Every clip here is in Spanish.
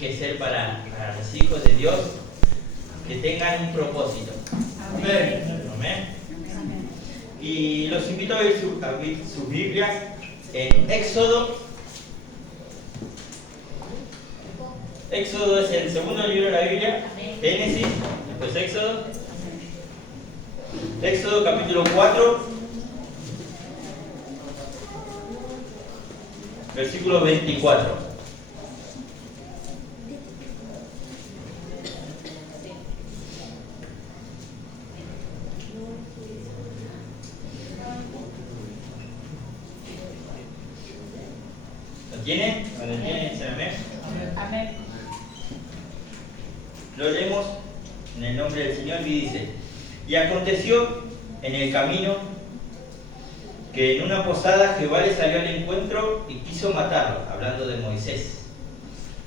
que ser para los hijos de Dios que tengan un propósito. Amén. Amén. Y los invito a abrir sus Biblias en Éxodo. Éxodo es el segundo libro de la Biblia. Génesis, después Éxodo. Éxodo capítulo 4, versículo 24. ¿Lo tienen? ¿Lo tienen? ¿Dicen amén? Amén. Lo leemos en el nombre del Señor y dice: y aconteció en el camino que en una posada Jehová le salió al encuentro y quiso matarlo, hablando de Moisés.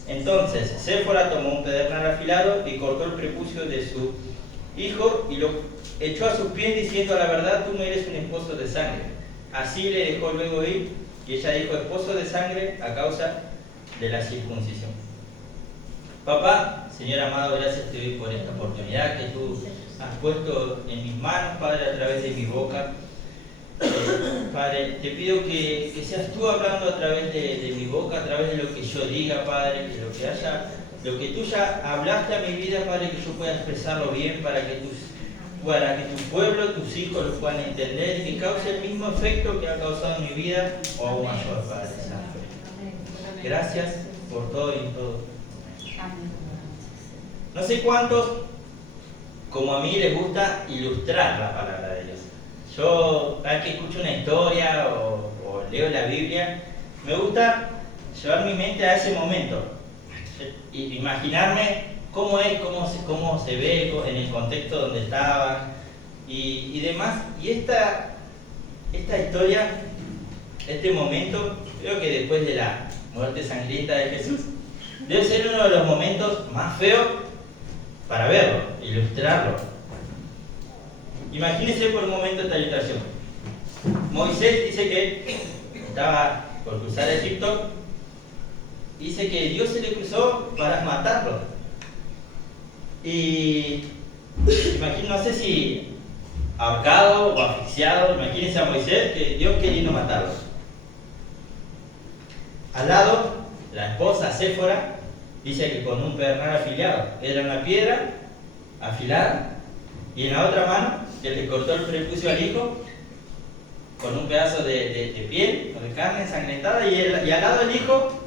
Entonces Séfora tomó un pedernal afilado y cortó el prepucio de su hijo y lo echó a sus pies, diciendo: a la verdad, tú no eres un esposo de sangre. Así le dejó luego ir, y ella dijo: esposo de sangre a causa de la circuncisión. Papá, Señor amado, gracias te doy por esta oportunidad que tú has puesto en mis manos, Padre, a través de mi boca. Padre, te pido que seas tú hablando a través de mi boca, a través de lo que yo diga, Padre, que lo que tú ya hablaste a mi vida, Padre, que yo pueda expresarlo bien para que tu pueblo, tus hijos lo puedan entender y que cause el mismo efecto que ha causado en mi vida o aún mayor, Padre Santo. Gracias por todo y en todo. No sé cuántos, como a mí, les gusta ilustrar la palabra de Dios. Yo, cada vez que escucho una historia o leo la Biblia, me gusta llevar mi mente a ese momento. Imaginarme cómo es, cómo se ve en el contexto donde estaba y demás. Y esta historia, este momento, creo que después de la muerte sangrienta de Jesús, debe ser uno de los momentos más feos para verlo, ilustrarlo. Imagínense por un momento esta ilustración. Moisés dice que estaba por cruzar Egipto, dice que Dios se le cruzó para matarlo. Y no sé si ahorcado o asfixiado, imagínense a Moisés que Dios queriendo matarlo. Al lado, la esposa Séfora dice que con un pedernal afilado, era una piedra afilada, y en la otra mano que le cortó el prepucio al hijo con un pedazo de piel o de carne ensangrentada, y al lado del hijo,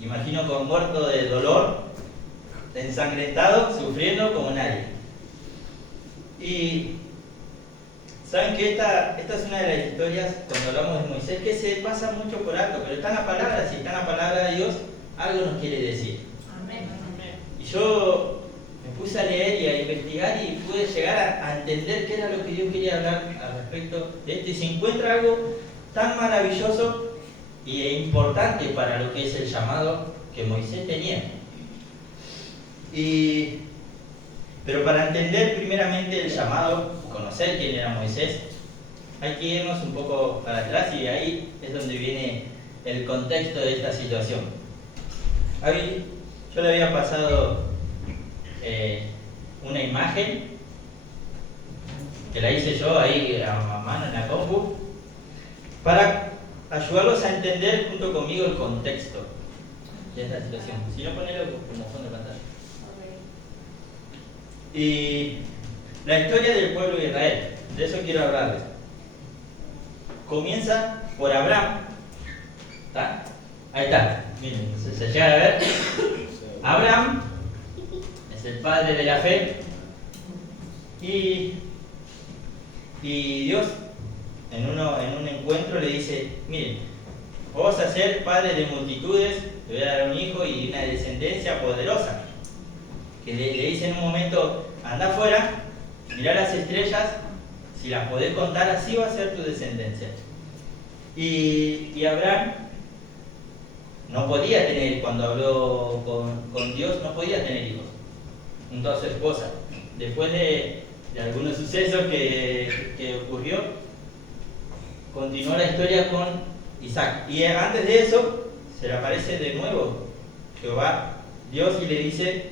imagino, con muerto de dolor, ensangrentado, sufriendo como nadie. Y saben que esta es una de las historias, cuando hablamos de Moisés, que se pasa mucho por alto, pero está en la palabra. Si está en la palabra de Dios, algo nos quiere decir. Amén. Y yo me puse a leer y a investigar y pude llegar a entender qué era lo que Dios quería hablar al respecto de esto. Y se encuentra algo tan maravilloso e importante para lo que es el llamado que Moisés tenía. Pero para entender primeramente el llamado, conocer quién era Moisés, hay que irnos un poco para atrás, y ahí es donde viene el contexto de esta situación. Ahí yo le había pasado una imagen que la hice yo ahí a mano en la compu para ayudarlos a entender junto conmigo el contexto de esta situación. Si no, ponelo como fondo de pantalla. Y la historia del pueblo de Israel, de eso quiero hablarles. Comienza por Abraham. ¿Está? Ahí está. Miren, se llega a ver. Abraham es el padre de la fe. Y Dios en un encuentro le dice: miren, vos vas a ser padre de multitudes, te voy a dar un hijo y una descendencia poderosa. Que le dice en un momento: anda afuera, mirá las estrellas, si las podés contar, así va a ser tu descendencia. Y Abraham no podía tener, cuando habló con Dios, no podía tener hijos junto a su esposa. Después de algunos sucesos que ocurrió, continuó la historia con Isaac. Y antes de eso, se le aparece de nuevo Jehová, Dios, y le dice,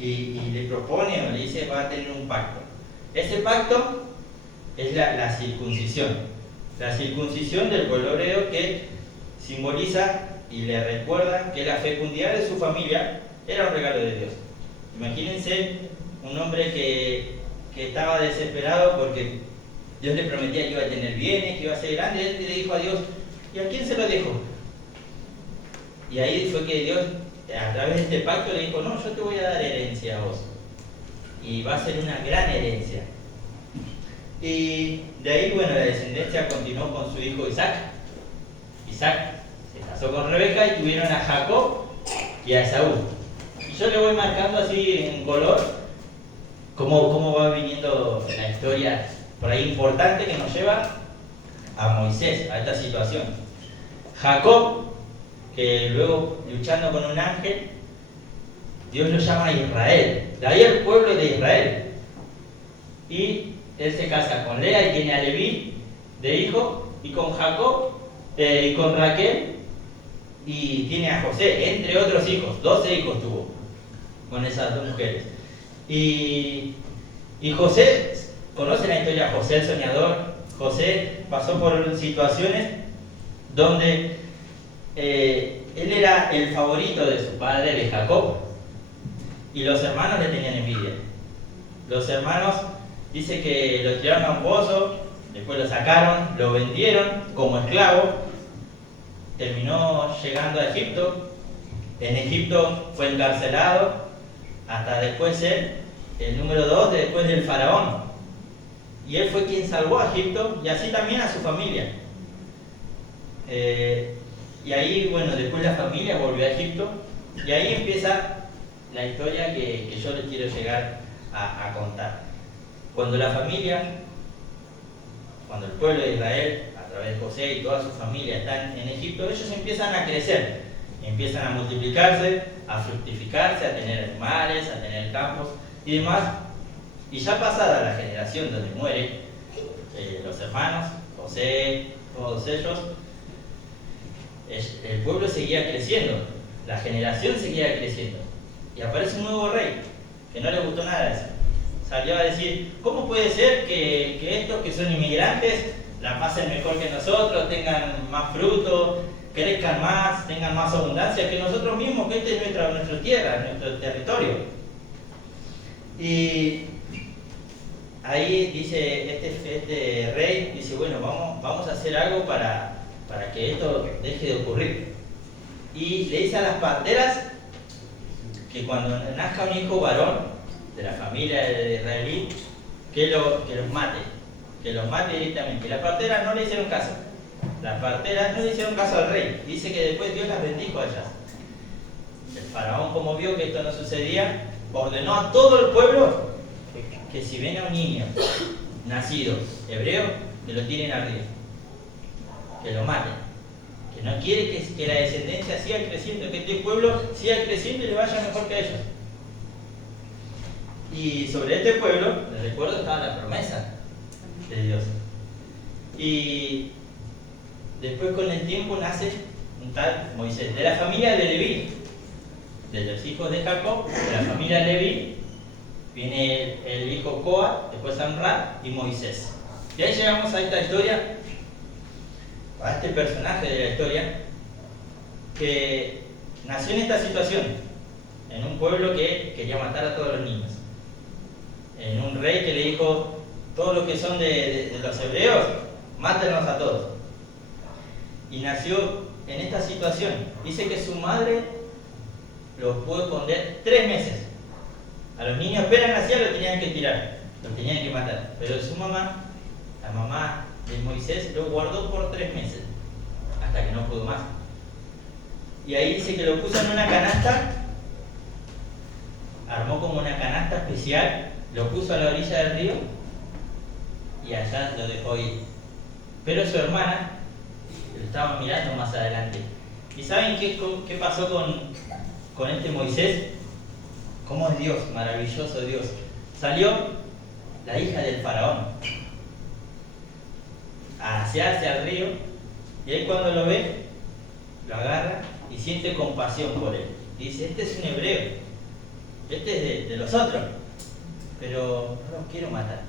y le propone o le dice, va a tener un pacto. Ese pacto es la circuncisión. La circuncisión del pueblo hebreo, que simboliza y le recuerda que la fecundidad de su familia era un regalo de Dios. Imagínense un hombre que estaba desesperado porque Dios le prometía que iba a tener bienes, que iba a ser grande. Él le dijo a Dios, ¿y a quién se lo dejó? Y ahí fue que Dios, a través de este pacto, le dijo, no, yo te voy a dar herencia a vos. Y va a ser una gran herencia. Y de ahí, bueno, la descendencia continuó con su hijo Isaac. Isaac se casó con Rebeca y tuvieron a Jacob y a Esaú. Y yo le voy marcando así en color cómo va viniendo la historia por ahí importante que nos lleva a Moisés, a esta situación. Jacob, que luego luchando con un ángel, Dios lo llama Israel, de ahí el pueblo de Israel. Y él se casa con Lea y tiene a Leví de hijo, y con Jacob y con Raquel, y tiene a José, entre otros hijos. 12 hijos tuvo con esas dos mujeres. Y José, conoce la historia de José el soñador. José pasó por situaciones donde él era el favorito de su padre, de Jacob, y los hermanos le tenían envidia. Los hermanos, dice que lo tiraron a un pozo, después lo sacaron, lo vendieron como esclavo, terminó llegando a Egipto. En Egipto fue encarcelado hasta después ser el número 2 después del faraón. Y él fue quien salvó a Egipto y así también a su familia. Y ahí, bueno, después la familia volvió a Egipto y ahí empieza la historia que yo les quiero llegar a contar. Cuando la familia, cuando el pueblo de Israel, a través de José y toda su familia están en Egipto, ellos empiezan a crecer, empiezan a multiplicarse, a fructificarse, a tener animales, a tener campos y demás. Y ya pasada la generación donde mueren los hermanos, José, todos ellos, el pueblo seguía creciendo, la generación seguía creciendo. Y aparece un nuevo rey, que no le gustó nada de eso. Salió a decir, ¿cómo puede ser que estos que son inmigrantes la pasen mejor que nosotros, tengan más fruto, crezcan más, tengan más abundancia que nosotros mismos, que esta es nuestra tierra, nuestro territorio? Y ahí dice este rey, dice, bueno, vamos a hacer algo para que esto deje de ocurrir. Y le dice a las parteras que cuando nazca un hijo varón de la familia de israelí, que los mate directamente. Las parteras no le hicieron caso. Las parteras no le hicieron caso al rey. Dice que después Dios las bendijo a ellas. El faraón, como vio que esto no sucedía, ordenó a todo el pueblo que si ven a un niño nacido hebreo, que lo tiren al río, que lo maten, que no quiere que la descendencia siga creciendo, que este pueblo siga creciendo y le vaya mejor que a ellos. Y sobre este pueblo, les recuerdo, estaba la promesa de Dios. Y después con el tiempo nace un tal Moisés, de la familia de Leví, de los hijos de Jacob, de la familia de Leví, viene el hijo Coa, después Amram y Moisés. Y ahí llegamos a esta historia, a este personaje de la historia, que nació en esta situación, en un pueblo que quería matar a todos los niños, en un rey que le dijo, todos los que son de los hebreos, mátenlos a todos. Y nació en esta situación. Dice que su madre los pudo esconder 3 meses. A los niños apenas nacían los tenían que tirar, los tenían que matar. Pero su mamá, la mamá de Moisés, lo guardó por 3 meses, hasta que no pudo más. Y ahí dice que lo puso en una canasta, armó como una canasta especial, lo puso a la orilla del río y allá lo dejó ir. Pero su hermana lo estaba mirando más adelante. ¿Y saben qué pasó con este Moisés? ¿Cómo es Dios? Maravilloso Dios. Salió la hija del faraón a asearse al río, y él cuando lo ve, lo agarra y siente compasión por él. Y dice, este es un hebreo, este es de los otros, pero no los quiero matar.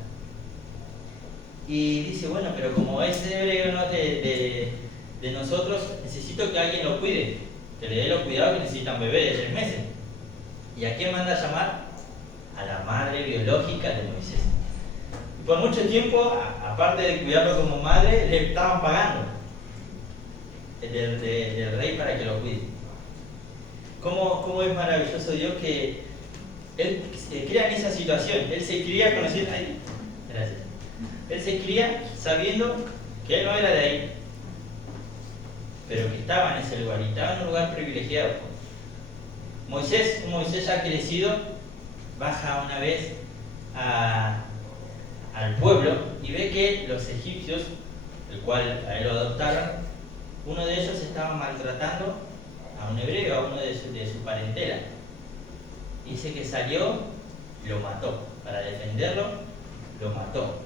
Y dice, bueno, pero como ese hebreo no es de nosotros, necesito que alguien lo cuide, que le dé los cuidados que necesitan bebé de 3 meses. ¿Y a quién manda a llamar? A la madre biológica de Moisés. Y por mucho tiempo, aparte de cuidarlo como madre, le estaban pagando del rey para que lo cuide. ¿Cómo es maravilloso Dios que Él se crea en esa situación? Él se cría conociendo ahí. Gracias. Él se cría sabiendo que él no era de ahí, pero que estaba en ese lugar y estaba en un lugar privilegiado. Moisés ya crecido, baja una vez al pueblo y ve que los egipcios, el cual a él lo adoptaron, uno de ellos estaba maltratando a un hebreo, a uno de su parentela. Dice que salió y lo mató. Para defenderlo, lo mató.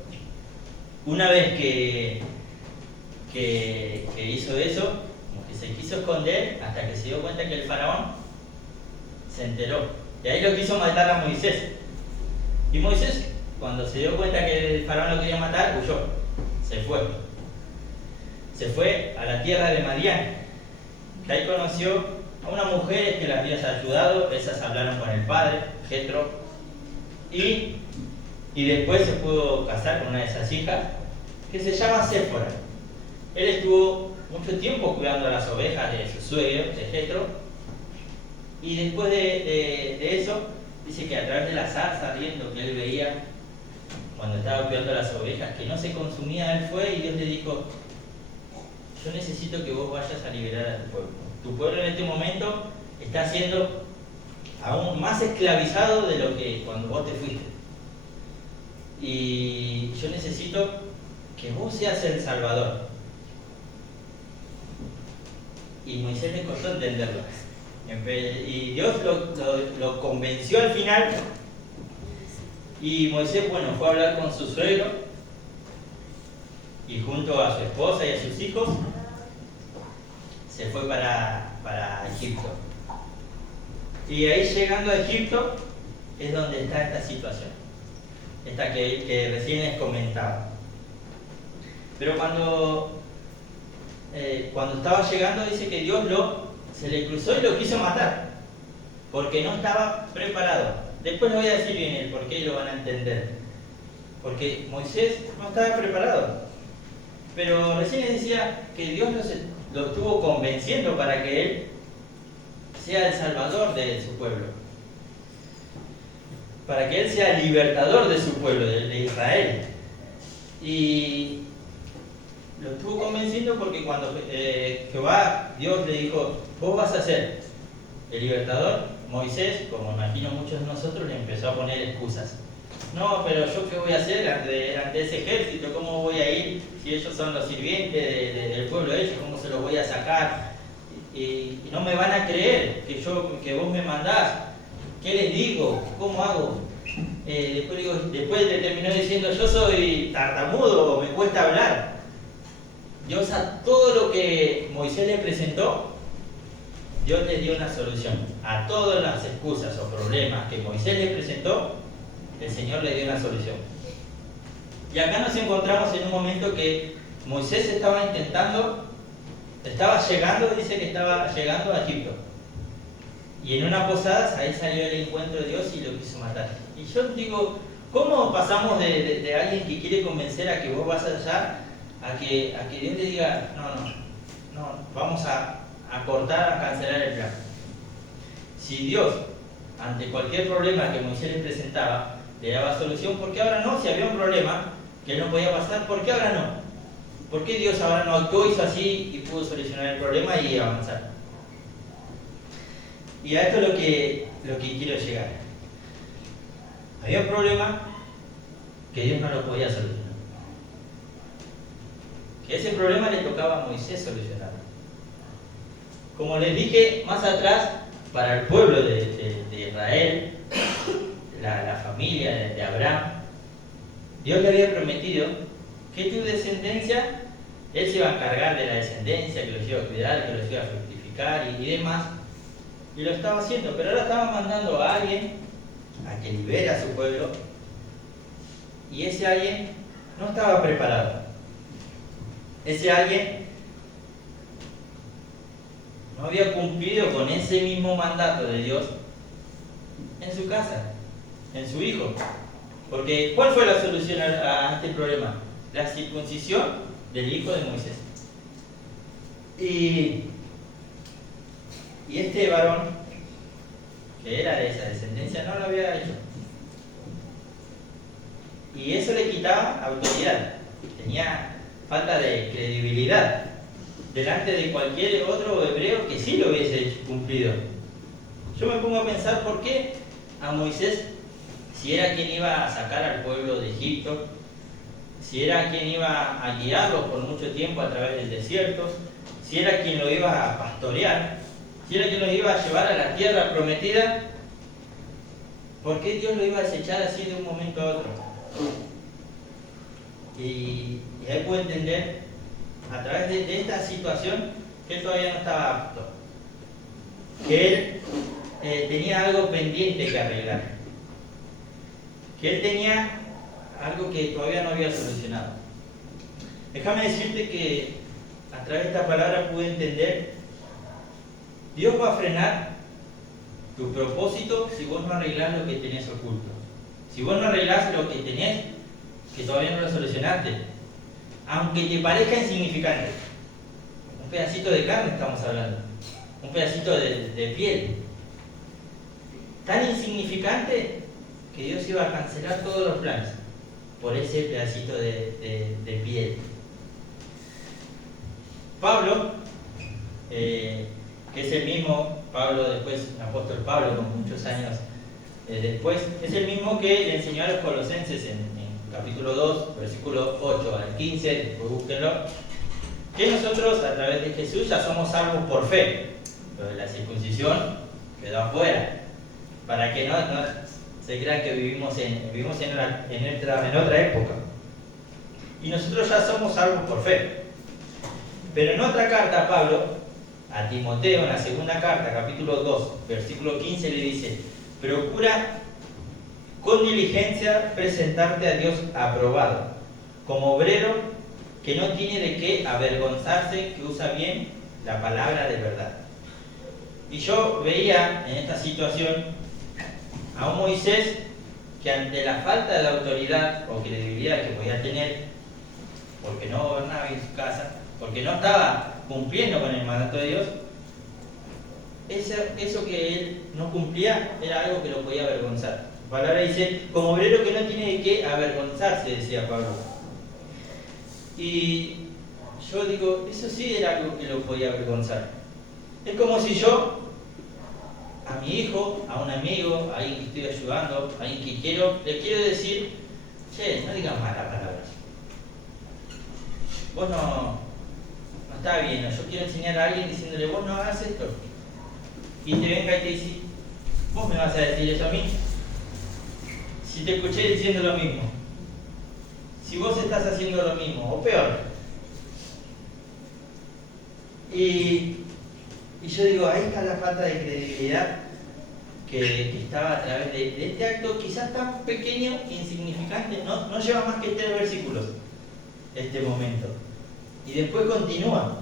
Una vez que hizo eso, como que se quiso esconder hasta que se dio cuenta que el faraón se enteró. Y ahí lo quiso matar a Moisés. Y Moisés, cuando se dio cuenta que el faraón lo quería matar, huyó. Se fue. Se fue a la tierra de Madián. Que ahí conoció a unas mujeres que las había ayudado. Esas hablaron con el padre, Jetro. Y después se pudo casar con una de esas hijas, que se llama Séfora. Él estuvo mucho tiempo cuidando a las ovejas de su suegro, de Jetro, y después de eso, dice que a través de la zarza ardiendo que él veía cuando estaba cuidando a las ovejas, que no se consumía, él fue y Dios le dijo, yo necesito que vos vayas a liberar a tu pueblo. Tu pueblo en este momento está siendo aún más esclavizado de lo que cuando vos te fuiste. Y yo necesito que vos seas el Salvador. Y Moisés le costó entenderlo. Y Dios lo convenció al final. Y Moisés, fue a hablar con su suegro. Y junto a su esposa y a sus hijos, se fue para Egipto. Y ahí llegando a Egipto, es donde está esta situación. Esta que recién les comentaba. Pero cuando estaba llegando, dice que Dios se le cruzó y lo quiso matar, porque no estaba preparado. Después les voy a decir bien el por qué y lo van a entender. Porque Moisés no estaba preparado. Pero recién les decía que Dios lo estuvo convenciendo para que él sea el salvador de su pueblo. Para que él sea el libertador de su pueblo, de Israel. Y lo estuvo convenciendo porque cuando Jehová, Dios le dijo, vos vas a ser el libertador, Moisés, como imagino muchos de nosotros, le empezó a poner excusas. No, pero yo qué voy a hacer ante ese ejército, ¿cómo voy a ir si ellos son los sirvientes del pueblo de ellos? ¿Cómo se los voy a sacar? Y no me van a creer que vos me mandás. ¿Qué les digo? ¿Cómo hago? Después le terminó diciendo, yo soy tartamudo, me cuesta hablar. Dios a todo lo que Moisés le presentó, Dios le dio una solución. A todas las excusas o problemas que Moisés le presentó, el Señor le dio una solución. Y acá nos encontramos en un momento que Moisés estaba llegando, dice que estaba llegando a Egipto. Y en una posada, ahí salió el encuentro de Dios y lo quiso matar. Y yo digo, ¿cómo pasamos de alguien que quiere convencer a que vos vas allá, a que Dios le diga, no, vamos a cortar, a cancelar el plan? Si Dios, ante cualquier problema que Moisés le presentaba, le daba solución, ¿por qué ahora no? Si había un problema que no podía pasar, ¿por qué ahora no? ¿Por qué Dios ahora no actuó, hizo así y pudo solucionar el problema y avanzar? Y a esto es lo que quiero llegar. Había un problema que Dios no lo podía solucionar. Que ese problema le tocaba a Moisés solucionar. Como les dije más atrás, para el pueblo de Israel, la familia de Abraham, Dios le había prometido que tu descendencia, Él se iba a encargar de la descendencia, que los iba a cuidar, que los iba a fructificar. pescar y demás, y lo estaba haciendo, pero ahora estaba mandando a alguien a que libere a su pueblo, y ese alguien no estaba preparado. Ese alguien no había cumplido con ese mismo mandato de Dios en su casa, en su hijo. Porque, ¿cuál fue la solución a este problema? La circuncisión del hijo de Moisés. Y este varón, que era de esa descendencia, no lo había hecho. Y eso le quitaba autoridad. Tenía falta de credibilidad delante de cualquier otro hebreo que sí lo hubiese cumplido. Yo me pongo a pensar por qué a Moisés, si era quien iba a sacar al pueblo de Egipto, si era quien iba a guiarlo por mucho tiempo a través del desierto, si era quien lo iba a pastorear, si era quien lo iba a llevar a la tierra prometida, ¿por qué Dios lo iba a desechar así de un momento a otro? Y ahí puedo entender, a través de esta situación, que él todavía no estaba apto, que él tenía algo pendiente que arreglar, que él tenía algo que todavía no había solucionado. Déjame decirte que a través de esta palabra pude entender, Dios va a frenar tu propósito si vos no arreglás lo que tenés oculto. Si vos no arreglás lo que tenés, que todavía no lo solucionaste, aunque te parezca insignificante. Un pedacito de carne estamos hablando, un pedacito de piel. Tan insignificante que Dios iba a cancelar todos los planes por ese pedacito de piel. Pablo, que es el mismo, Pablo después, el apóstol Pablo, con muchos años después, es el mismo que le enseñó a los colosenses en capítulo 2, versículo 8 al 15, después búsquenlo, que nosotros a través de Jesús ya somos salvos por fe, pero la circuncisión quedó afuera, para que no se crean que vivimos en otra época. Y nosotros ya somos salvos por fe. Pero en otra carta, Pablo, a Timoteo, en la segunda carta, capítulo 2, versículo 15, le dice: procura con diligencia presentarte a Dios aprobado, como obrero que no tiene de qué avergonzarse, que usa bien la palabra de verdad. Y yo veía en esta situación a un Moisés que ante la falta de autoridad o credibilidad que podía tener, porque no gobernaba en su casa, porque no estaba cumpliendo con el mandato de Dios, eso que él no cumplía era algo que lo podía avergonzar. La palabra dice, como obrero que no tiene de qué avergonzarse, decía Pablo. Y yo digo, eso sí era algo que lo podía avergonzar. Es como si yo, a mi hijo, a un amigo, a alguien que estoy ayudando, a alguien que le quiero decir, che, no digas malas palabras. Vos no está bien, ¿no? Yo quiero enseñar a alguien diciéndole, vos no hagas esto. Y te venga y te dice, vos me vas a decir eso a mí. Si te escuché diciendo lo mismo, si vos estás haciendo lo mismo, o peor. Y yo digo, ahí está la falta de credibilidad que estaba a través de este acto, quizás tan pequeño, insignificante, no lleva más que 3 versículos este momento. Y después continúa.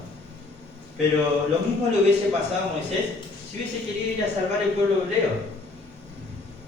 Pero lo mismo le hubiese pasado a Moisés si hubiese querido ir a salvar el pueblo hebreo.